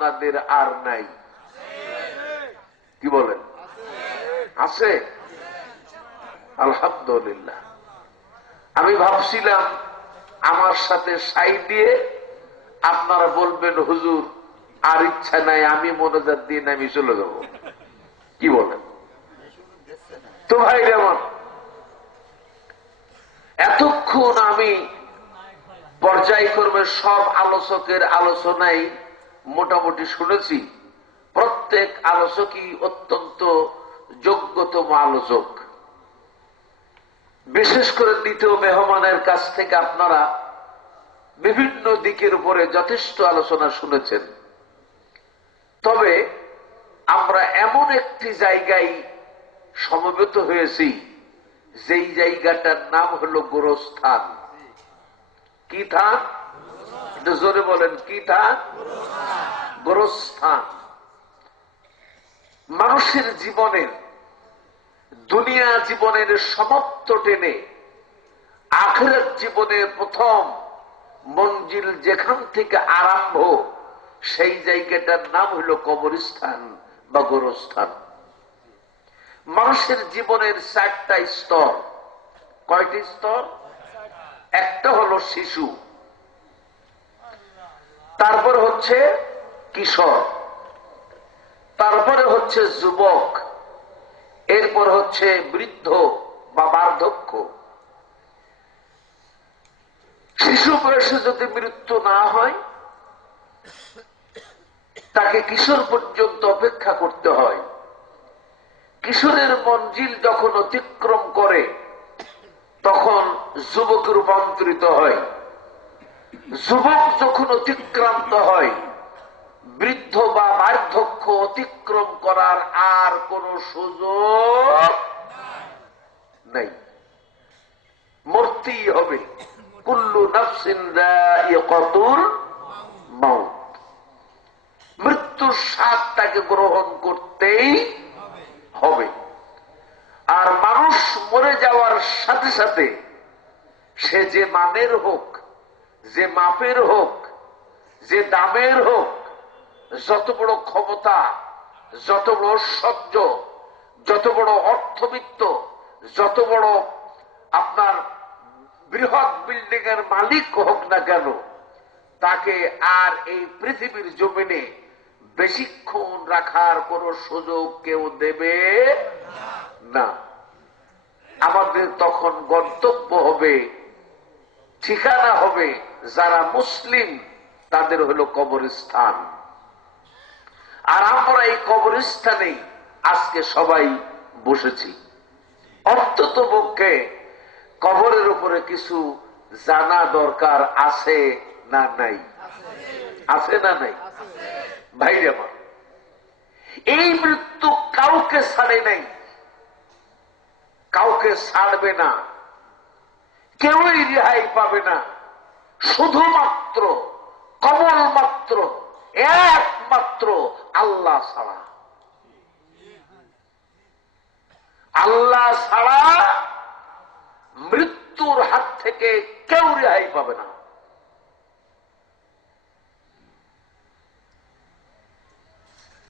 আপনাদের আর নাই, কি বলেন? আছে? আলহামদুলিল্লাহ। আমি ভাবছিলাম আমার সাথে সাই দিয়ে আপনারা বলবেন হুজুর আর ইচ্ছা নাই, আমি মোনাজাত দিয়ে আমি চলে যাব, কি বলেন? তো ভাই যেমন এতক্ষণ আমি পর্যায়ক্রমে সব আলোচকের আলোচনায় মোটামুটি শুনেছি। প্রত্যেক আলোচকই অত্যন্ত যোগ্যতম আলোচক। বিশেষ করে দ্বিতীয় মেহমানের কাছ থেকে আপনারা বিভিন্ন দিকের উপরে যথেষ্ট আলোচনা শুনেছেন। তবে আমরা এমন একটি জায়গায় সমবেত হয়েছি, যেই জায়গাটার নাম হলো গোরস্থান। কি থান? জোরে বলেন, কি থান? গোরস্থান। মানুষের জীবনের, দুনিয়া জীবনের সমাপ্ত টেনে আখিরাত জীবনের প্রথম মঞ্জিল যেখান থেকে আরম্ভ, সেই জায়গাটার নাম হলো কবরস্থান বা গোরস্থান। মানুষের জীবনের 4টা স্তর। কয়টি স্তর? একটা হলো শিশু, তারপর হচ্ছে কিশোর, তারপরে হচ্ছে যুবক, এরপর হচ্ছে বৃদ্ধ বা বার্ধক্য। শিশু বয়সে যদি মৃত্যু না হয়, তাকে কিশোর পর্যন্ত অপেক্ষা করতে হয়। কিশোরের মঞ্জিল যখন অতিক্রম করে, তখন যুবকে রূপান্তরিত হয়। যুবক যখন অতিক্রান্ত হয়, বৃদ্ধ বা বার্ধক্য অতিক্রম করার আর কোন সুযোগ নাই, মরতেই হবে। কুল্লু নাফসিন যায়িকাতুল মাউত। মৃত্যুর স্বাদ তাকে গ্রহণ করতেই হবে। আর মানুষ মরে যাওয়ার সাথে সাথে সে যে মানের হোক, যে মাপের হোক, যে দামের হোক, যত বড় ক্ষমতা, যত বড় ঐশ্বর্য, যত বড় অর্থবিত্ত, যত বড় আপনার বৃহৎ বিল্ডিং এর মালিক হোক না কেন, তাকে আর এই পৃথিবীর জমিনে বেশিক্ষণ রাখার কোন সুযোগ কেউ দেবে না। আমাদের তখন গন্তব্য হবে, ঠিকানা হবে, যারা মুসলিম তাদের হলো কবরস্থান। আর আমরা এই কবরস্থানেই আজকে সবাই বসেছি। অন্তত পক্ষে কবরের উপরে কিছু জানা দরকার আছে না নাই? আছে না নাই? ভাইরে আমার, এই মৃত্যু কাউকে ছাড়ে নাই, কাউকে ছাড়বে না, কেউই রেহাই পাবে না। শুধুমাত্র, কেবলমাত্র, একমাত্র আল্লাহ ছাড়া। আল্লাহ ছাড়া মৃত্যুর হাত থেকে কেউ রেহাই পাবে না।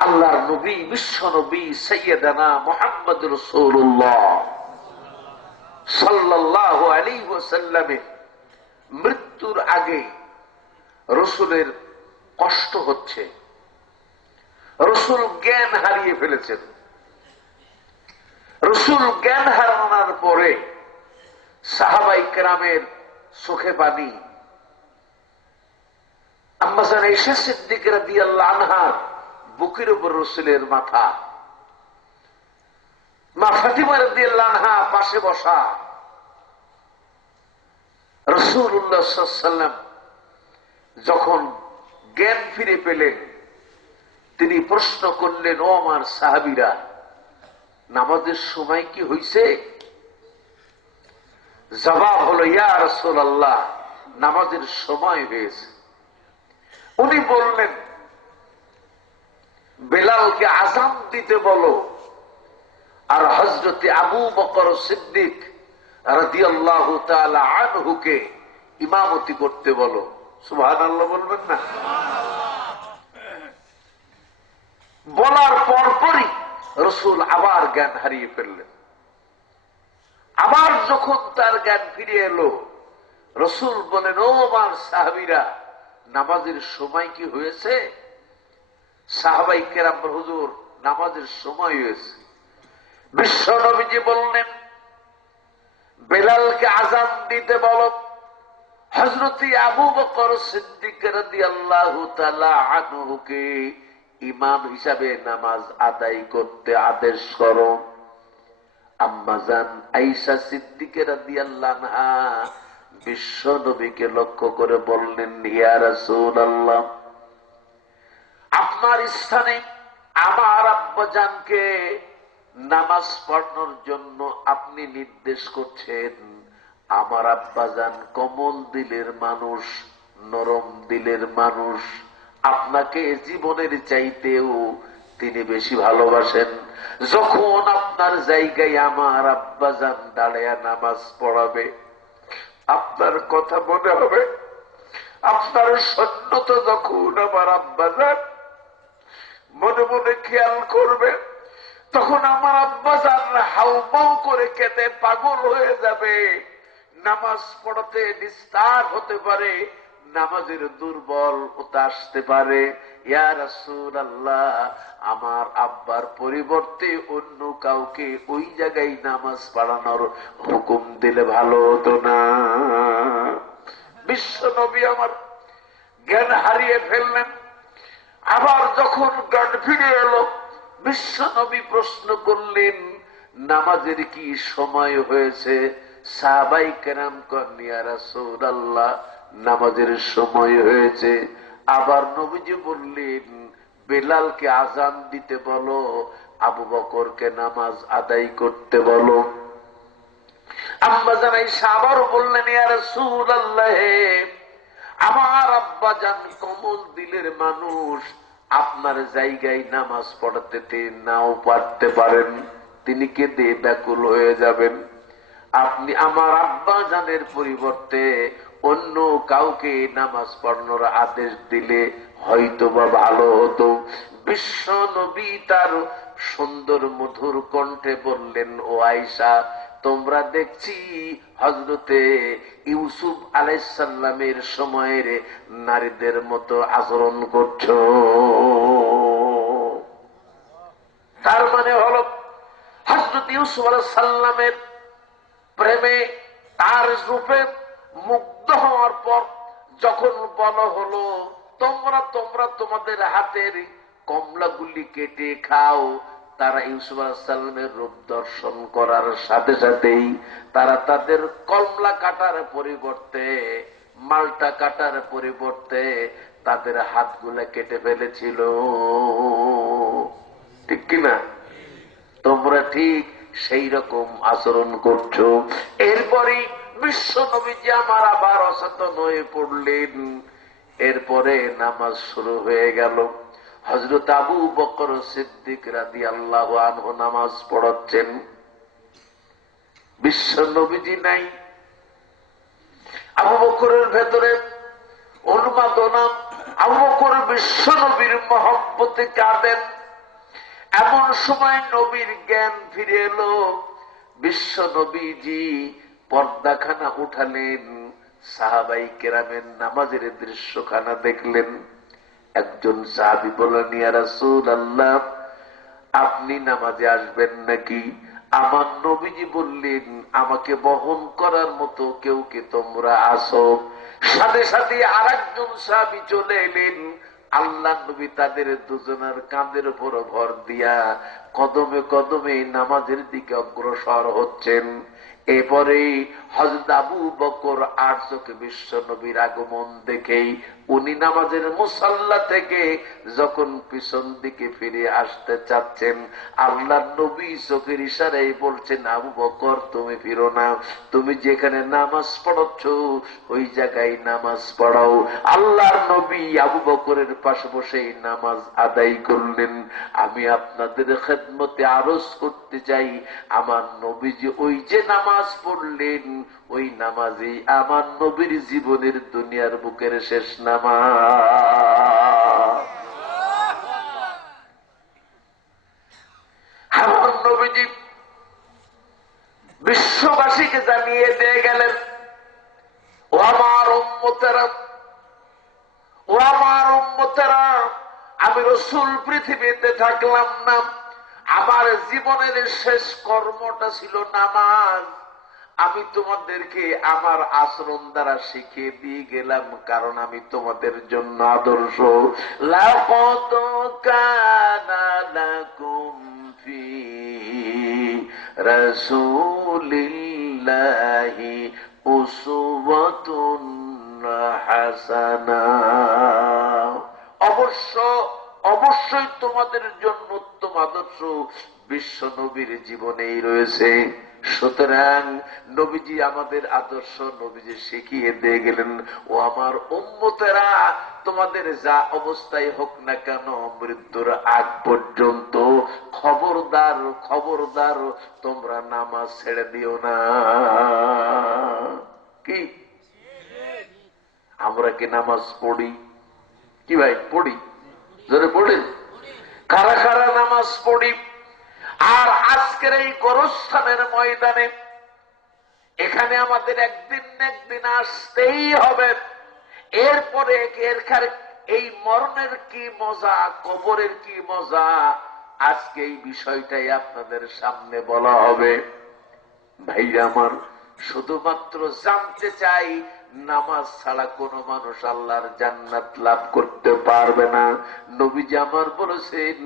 আল্লাহর নবী, বিশ্ব নবী সাইয়্যিদানা মুহাম্মদ রাসূলুল্লাহ সাল্লাল্লাহু আলাইহি ওয়াসাল্লামের মৃত্যুর আগে রসুলের কষ্ট হচ্ছে। রসুল জ্ঞান হারিয়ে ফেলেছেন। রসুল জ্ঞান হারানোর পরে সাহাবাই কেরামের চোখে পানি। আম্মা জান আয়েশা সিদ্দিকা রাদিয়াল্লাহু আনহার বুকের উপর রসুলের মাথা, মা ফাতিমা রাদিয়াল্লাহু আনহা পাশে বসা। রাসূলুল্লাহ সাল্লাল্লাহু আলাইহি ওয়াসাল্লাম যখন জ্ঞান ফিরে পেলেন, তিনি প্রশ্ন করলেন, ও আমার সাহাবীরা, নামাজের সময় কি হইছে? জবাব হলো, ইয়া রাসূলুল্লাহ, নামাজের সময় হয়েছে। উনি বললেন, বেলালকে আযান দিতে বলো, আর হযরতে আবু বকর সিদ্দিক রাদিয়াল্লাহু তাআলা আনহুকে ইমামতি করতে বলো। সুবহানাল্লাহ বলবেন না? বলার পরপরই রসুল আবার জ্ঞান হারিয়ে ফেললেন। আবার যখন তার জ্ঞান ফিরে এলো, রসুল বলেন, ও আমার সাহাবীরা, নামাজের সময় কি হয়েছে? সাহাবাই কেরাম, হুজুর নামাজের সময় হয়েছে। বিশ্ব নবীজি বললেন, বেলালকে আযান দিতে বলো। হযরত আবু বকর সিদ্দিক রাদিয়াল্লাহু তাআলা আনহুকে ইমাম হিসাবে নামাজ আদায় করতে আদেশ করো। আম্মাজান আয়েশা সিদ্দিকা রাদিয়াল্লাহু আনহা বিশ্ব নবীকে লক্ষ্য করে বললেন, ইয়া রাসূলুল্লাহ, আপনার স্থানে আমার আব্বাজানকে নামাজ পড়ানোর জন্য আপনি নির্দেশ করছেন। আমার আব্বাজান কোমল দিলের মানুষ, নরম দিলের মানুষ, আপনাকে জীবনের চাইতেও তিনি বেশি ভালোবাসেন। যখন আপনার জায়গায় আমার আব্বাজান দাঁড়ায়া নামাজ পড়াবে, আপনার কথা মনে হবে। আপনার সন্ন্যত যখন আমার আব্বাজান মনে মনে খেয়াল করবে, তখন আমার আব্বাজান হাউমাউ করে কেঁদে পাগল হয়ে যাবে। নামাজ পড়াতে নিস্তার হতে পারে, নামাজের দুর্বলতা আসতে পারে। ইয়া রাসূলুল্লাহ, আমার আব্বার পরিবর্তে অন্য কাউকে ওই জায়গায় নামাজ পড়ানোর হুকুম দিলে ভালো হতো না? বিশ্ব নবী আমার জ্ঞান হারিয়ে ফেললেন। আবার যখন জ্ঞান ফিরে এলো, বিশ্ব নবী প্রশ্ন করলেন, নামাজের কি সময় হয়েছে? সাহাবাই কেরাম কন, ইয়া রাসূলুল্লাহ, নামাজের সময় হয়েছে। আবার নবীজি বললেন, বেলালকে আযান দিতে বলো, আবু বকরকে নামাজ আদায় করতে বলো। আম্মা জান আয়েশা আবারও বললেন, ইয়া রাসূলুল্লাহ, আমার আব্বা জান কোমল দিলের মানুষ, আপনার জায়গায় নামাজ পড়াতে নাও পারতে পারেন, তিনি কেঁদে ব্যাকুল হয়ে যাবেন। আপনি আমার আব্বা জানের পরিবর্তে অন্য কাউকে নামাজ পড়ানোর আদেশ দিলে হয়তো বা ভালো হতো। বিশ্ব নবী তার সুন্দর মধুর কণ্ঠে বললেন, ও আয়েশা, তোমরা দেখছি হযরতে ইউসুফ আলাইহিস সালামের সময়ের নারীদের মতো আচরণ করছো। তার মানে হলো, হযরত ইউসুফ আলাইহিস সালামের প্রেমে, তার রূপে মুগ্ধ হওয়ার পর যখন বলা হলো, তোমরা তোমাদের হাতের কমলাগুলি কেটে খাও, তারা ইউসুফ আলাইহিস সালামের রূপ দর্শন করার সাথে সাথেই তারা তাদের কমলা কাটার পরিবর্তে, মালটা কাটার পরিবর্তে তাদের হাতগুলা কেটে ফেলেছিল। ঠিক কিনা? তোমরা ঠিক সেই রকম আচরণ করছো। এরপরে বিশ্ব নবীজি আমার আবার অচেতন হয়ে পড়লেন। এরপরে নামাজ শুরু হয়ে গেল। হযরত আবু বকর সিদ্দিক রাদিয়াল্লাহু আনহু নামাজ পড়াচ্ছেন, বিশ্ব নবীজি নাই। আবু বকরের ভেতরে উন্মাদনা, আবু বকর বিশ্ব নবীর মহব্বতে কাঁদেন। এমন সময় নবীর জ্ঞান ফিরে এলো। বিশ্ব নবীজি পর্দাখানা উঠালেন, সাহাবাই কেরামের নামাজের দৃশ্যখানা দেখলেন। একজন সাহাবী বললেন, ইয়া রাসূলুল্লাহ, আপনি নামাজে আসবেন নাকি? আমার নবীজি বললেন, আমাকে বহন করার মতো কেউ কে তোমরা আসো। সাথে সাথে আরেকজন সাহাবী চলে এলেন। আল্লাহ নবী তাদের দুজনের কাঁধের উপর ভর দিয়া কদমে কদমে নামাজের দিকে অগ্রসর হচ্ছেন। এরপরে হযরত আবু বকর আর চোখে বিশ্ব নবীর আগমন দেখেই উনি নামাজের মুসাল্লা থেকে যখন পিছন দিকে ফিরে আসতে চাচ্ছেন, আল্লাহর নবী চোখের ইশারায় বলছেন, আবু বকর তুমি ফিরো না, তুমি যেখানে নামাজ পড়াচ্ছ ওই জায়গায় নামাজ পড়াও। আল্লাহর নবী আবু বকরের পাশে বসে নামাজ আদায় করলেন। আমি আপনাদের খেদমতে আরজ করতে চাই, আমার নবীজি ওই যে নামাজ পড়লেন, ওই নামাজই আমার নবীর জীবনের দুনিয়ার বুকের শেষ নামাজ। বিশ্ববাসীকে জানিয়ে দিয়ে গেলেন, ও আমার উম্মতেরা, ও আমার উম্মতেরা, আমি রাসূল পৃথিবীতে থাকলাম না, আমার জীবনের শেষ কর্মটা ছিল নামাজ। আমি তোমাদেরকে আমার আচরণ দ্বারা শিখিয়ে দিয়ে গেলাম, কারণ আমি তোমাদের জন্য আদর্শ। লাকাদ কানা লাকুম ফি রাসূলিল্লাহি উসওয়াতুন হাসানাহ। অবশ্যই তোমাদের জন্য উত্তম আদর্শ বিশ্ব নবীর জীবনেই রয়েছে। সুতরাং নবীজি আমাদের আদর্শ নবীজি শিখিয়ে দিয়ে গেলেন, ও আমার উম্মতেরা, তোমাদের যা অবস্থায় হোক না কেন, মৃত্যুর আগ পর্যন্ত খবরদার খবরদার তোমরা নামাজ ছেড়ে দিও না। কি আমরা কি নামাজ পড়ি? কি ভাই পড়ি? জোরে পড়ি? কারা কারা নামাজ পড়ি? আর আজকের এই গোরস্থানের ময়দানে এখানে আমাদের একদিন না একদিন আসতেই হবে। এরপরে এই মরণের কি মজা, কবরের কি মজা, আজকে এই বিষয়টাই আপনাদের সামনে বলা হবে। ভাইরা আমার, শুধুমাত্র জানতে চাই, নামাজ ছাড়া কোন মানুষ আল্লাহর জান্নাত লাভ করতে পারবে না। নবীজি আমার বলেছেন,